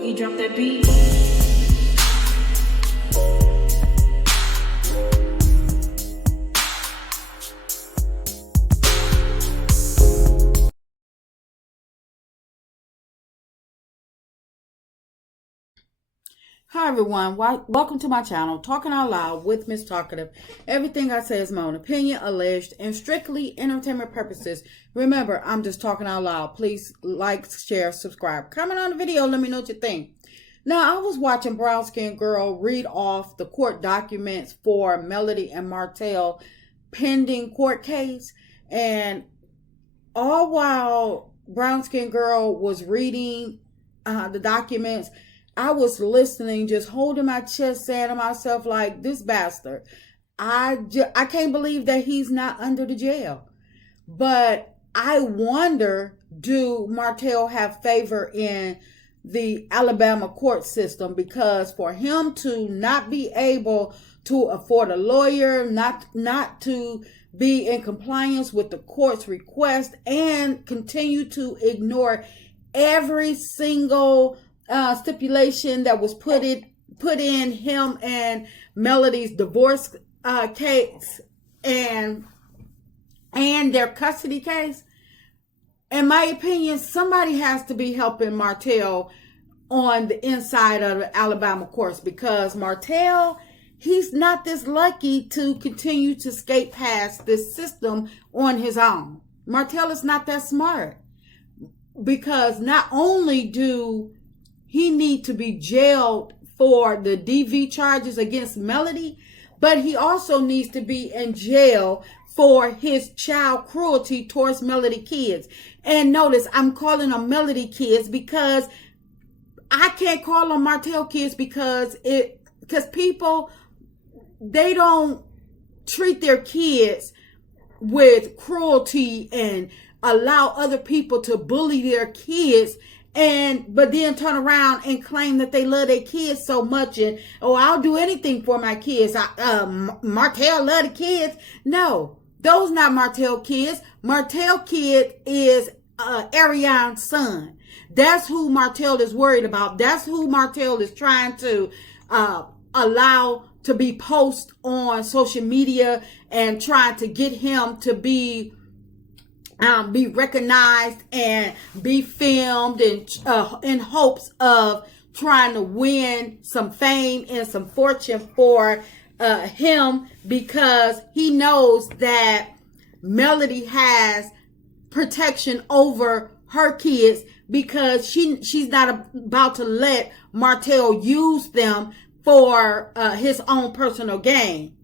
Boogie, drop that beat. Hi everyone, welcome to my channel, Talking Out Loud with Miss Talkative. Everything I say is my own opinion, alleged, and strictly entertainment purposes. Remember, I'm just talking out loud. Please like, share, subscribe. Comment on the video, let me know what you think. Now, I was watching Brown Skin Girl read off the court documents for Melody and Martell pending court case. And all while Brown Skin Girl was reading the documents, I was listening, just holding my chest, saying to myself, like, this bastard, I can't believe that he's not under the jail. But I wonder, do Martell have favor in the Alabama court system? Because for him to not be able to afford a lawyer, not to be in compliance with the court's request, and continue to ignore every single stipulation that was put in him and Melody's divorce case and their custody case. In my opinion, somebody has to be helping Martell on the inside of the Alabama courts, because Martell, he's not this lucky to continue to skate past this system on his own. Martell is not that smart, because not only do he need to be jailed for the DV charges against Melody, but he also needs to be in jail for his child cruelty towards Melody kids. And notice, I'm calling them Melody kids because I can't call them Martell kids, because people, they don't treat their kids with cruelty and allow other people to bully their kids, but then turn around and claim that they love their kids so much, and I'll do anything for my kids. Martell love the kids. No, those not Martell kids. Martell kid is Ariane's son. That's who Martell is worried about. That's who Martell is trying to allow to be post on social media, and trying to get him to be recognized and be filmed, and in hopes of trying to win some fame and some fortune for him, because he knows that Melody has protection over her kids, because she's not about to let Martell use them for his own personal gain.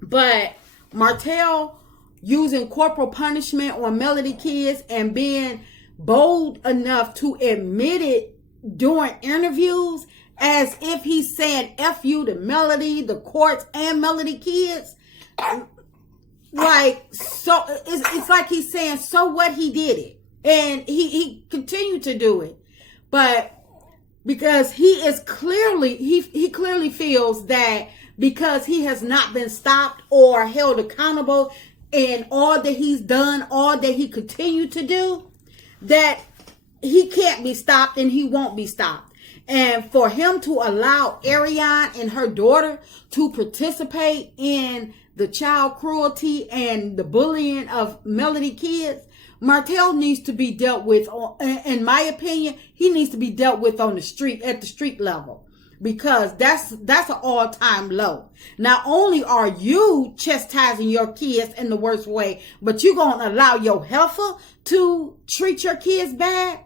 But Martell using corporal punishment on Melody kids and being bold enough to admit it during interviews, as if he's saying F you to Melody, the courts, and Melody kids. Like, so it's like he's saying, so what, he did it. And he continued to do it. But because he clearly feels that because he has not been stopped or held accountable and all that he's done, all that he continued to do, that he can't be stopped and he won't be stopped. And for him to allow Ariane and her daughter to participate in the child cruelty and the bullying of Melody kids, Martell needs to be dealt with, in my opinion, he needs to be dealt with on the street, at the street level. Because that's an all-time low. Not only are you chastising your kids in the worst way, but you're going to allow your heifer to treat your kids bad.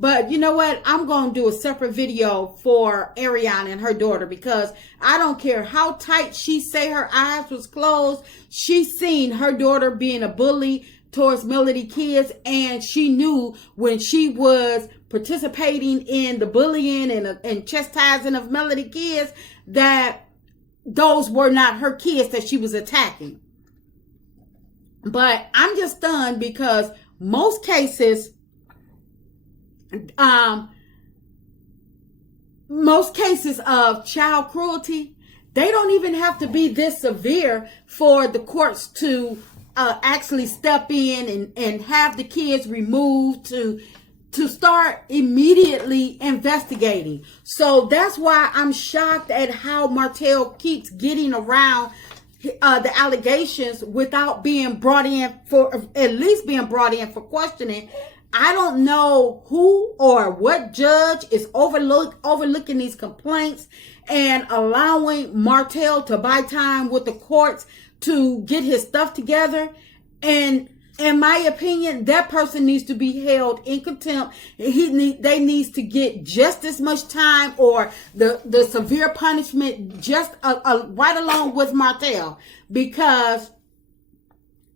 But you know what? I'm going to do a separate video for Ariane and her daughter, because I don't care how tight she say her eyes was closed. She seen her daughter being a bully towards Melody kids, and she knew when she was participating in the bullying and chastising of Melody kids that those were not her kids that she was attacking. But I'm just stunned, because most cases of child cruelty, they don't even have to be this severe for the courts to actually step in and have the kids removed, to to start immediately investigating. So that's why I'm shocked at how Martell keeps getting around the allegations without being brought in for, at least being brought in for questioning. I don't know who or what judge is overlooking these complaints and allowing Martell to buy time with the courts to get his stuff together. And in my opinion, that person needs to be held in contempt. They needs to get just as much time or the severe punishment just right along with Martell, because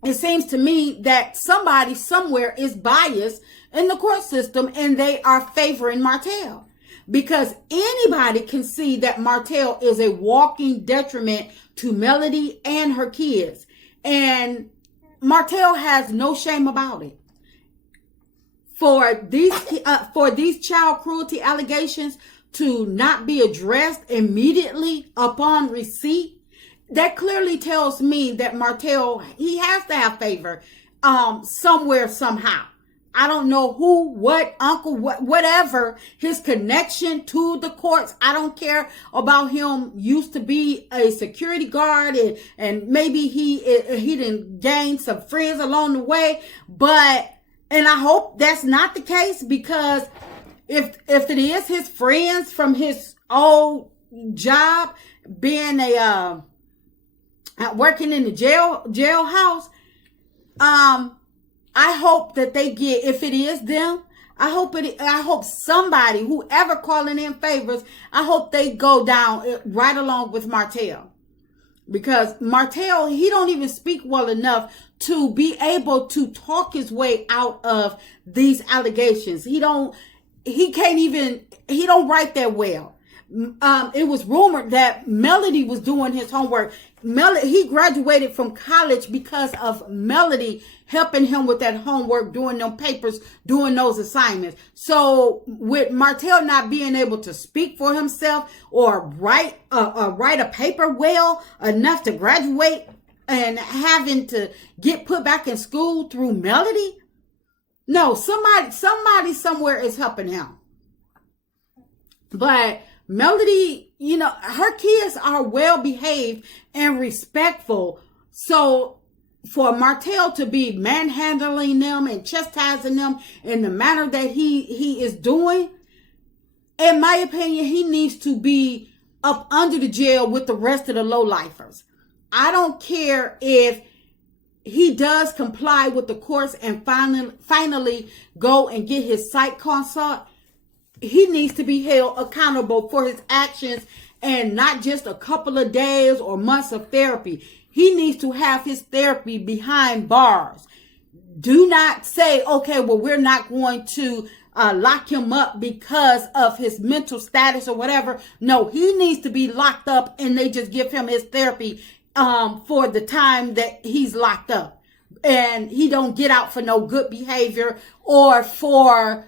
it seems to me that somebody somewhere is biased in the court system and they are favoring Martell, because anybody can see that Martell is a walking detriment to Melody and her kids. And Martell has no shame about it. For these child cruelty allegations to not be addressed immediately upon receipt, that clearly tells me that Martell, he has to have favor somewhere, somehow. I don't know who, what, uncle, whatever, his connection to the courts. I don't care about him used to be a security guard and maybe he didn't gain some friends along the way. And I hope that's not the case, because if it is his friends from his old job, being working in the jailhouse, I hope that they get, if it is them, I hope somebody, whoever calling in favors, I hope they go down right along with Martell. Because Martell, he don't even speak well enough to be able to talk his way out of these allegations. He don't write that well. It was rumored that Melody was doing his homework. He graduated from college because of Melody helping him with that homework, doing them papers, doing those assignments. So with Martell not being able to speak for himself or write a paper well enough to graduate and having to get put back in school through Melody, no, somebody somewhere is helping him. But Melody, her kids are well behaved and respectful. So for Martell to be manhandling them and chastising them in the manner that he is doing, in my opinion, he needs to be up under the jail with the rest of the lowlifers. I don't care if he does comply with the courts and finally go and get his psych consult. He needs to be held accountable for his actions, and not just a couple of days or months of therapy. He needs to have his therapy behind bars. Do not say, okay, well, we're not going to lock him up because of his mental status or whatever. No, he needs to be locked up and they just give him his therapy for the time that he's locked up. And he don't get out for no good behavior or for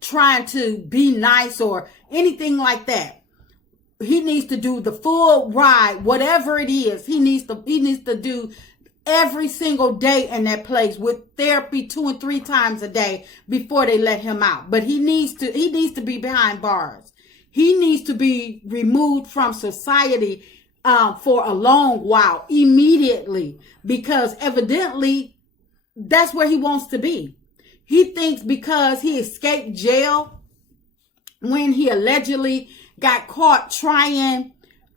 trying to be nice or anything like that. He needs to do the full ride, whatever it is. He needs to do every single day in that place with therapy 2 and 3 times a day before they let him out. But he needs to be behind bars. He needs to be removed from society for a long while, immediately, because evidently that's where he wants to be. He thinks because he escaped jail when he allegedly got caught trying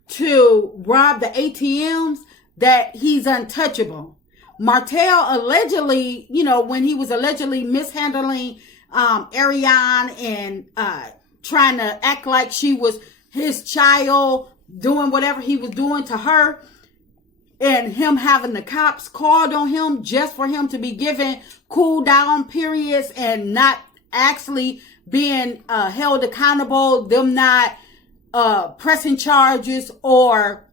to rob the ATMs that he's untouchable. Martell allegedly, when he was allegedly mishandling Ariane and trying to act like she was his child, doing whatever he was doing to her, and him having the cops called on him just for him to be given cool down periods and not actually being held accountable, them not pressing charges or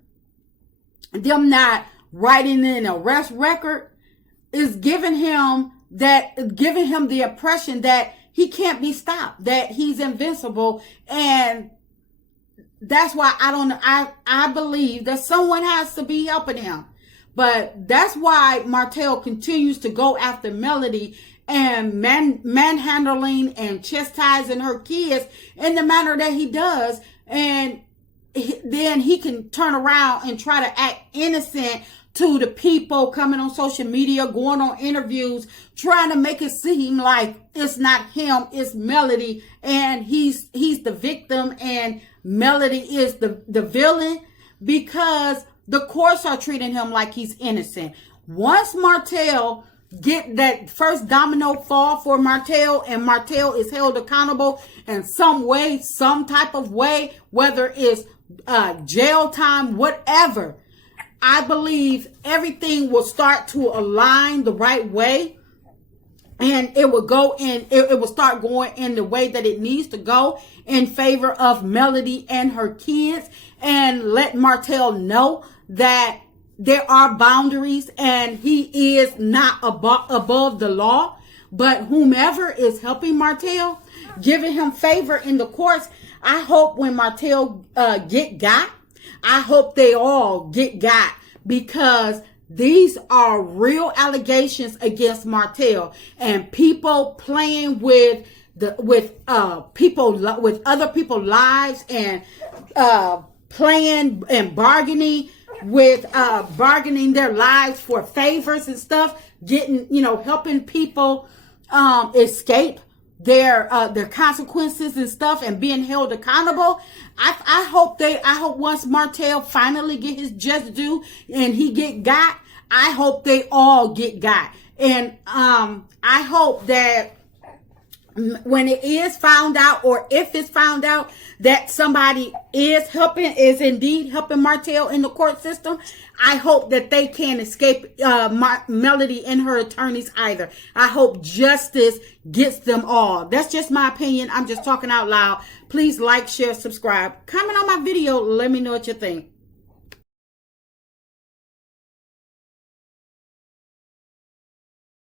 them not writing an arrest record, is giving him the impression that he can't be stopped, that he's invincible. And that's why I believe that someone has to be helping him. But that's why Martell continues to go after Melody and manhandling and chastising her kids in the manner that he does. And then he can turn around and try to act innocent to the people coming on social media, going on interviews, trying to make it seem like it's not him, it's Melody, and he's the victim and Melody is the villain, because the courts are treating him like he's innocent. Once Martell get that first domino fall for Martell, and Martell is held accountable in some way, some type of way, whether it's jail time, whatever, I believe everything will start to align the right way, and it will go in, it will start going in the way that it needs to go in favor of Melody and her kids, and let Martell know that there are boundaries and he is not above the law. But whomever is helping Martell, giving him favor in the courts, I hope when Martell get got, I hope they all get got, because these are real allegations against Martell, and people playing with other people's lives, and playing and bargaining their lives for favors and stuff, getting, helping people escape their consequences and stuff, and being held accountable. I hope once Martell finally get his just due and he get got, I hope they all get got. And I hope that when it is found out, or if it's found out that somebody is indeed helping Martell in the court system, I hope that they can't escape Melody and her attorneys either. I hope justice gets them all. That's just my opinion. I'm just talking out loud. Please like, share, subscribe, comment on my video. Let me know what you think.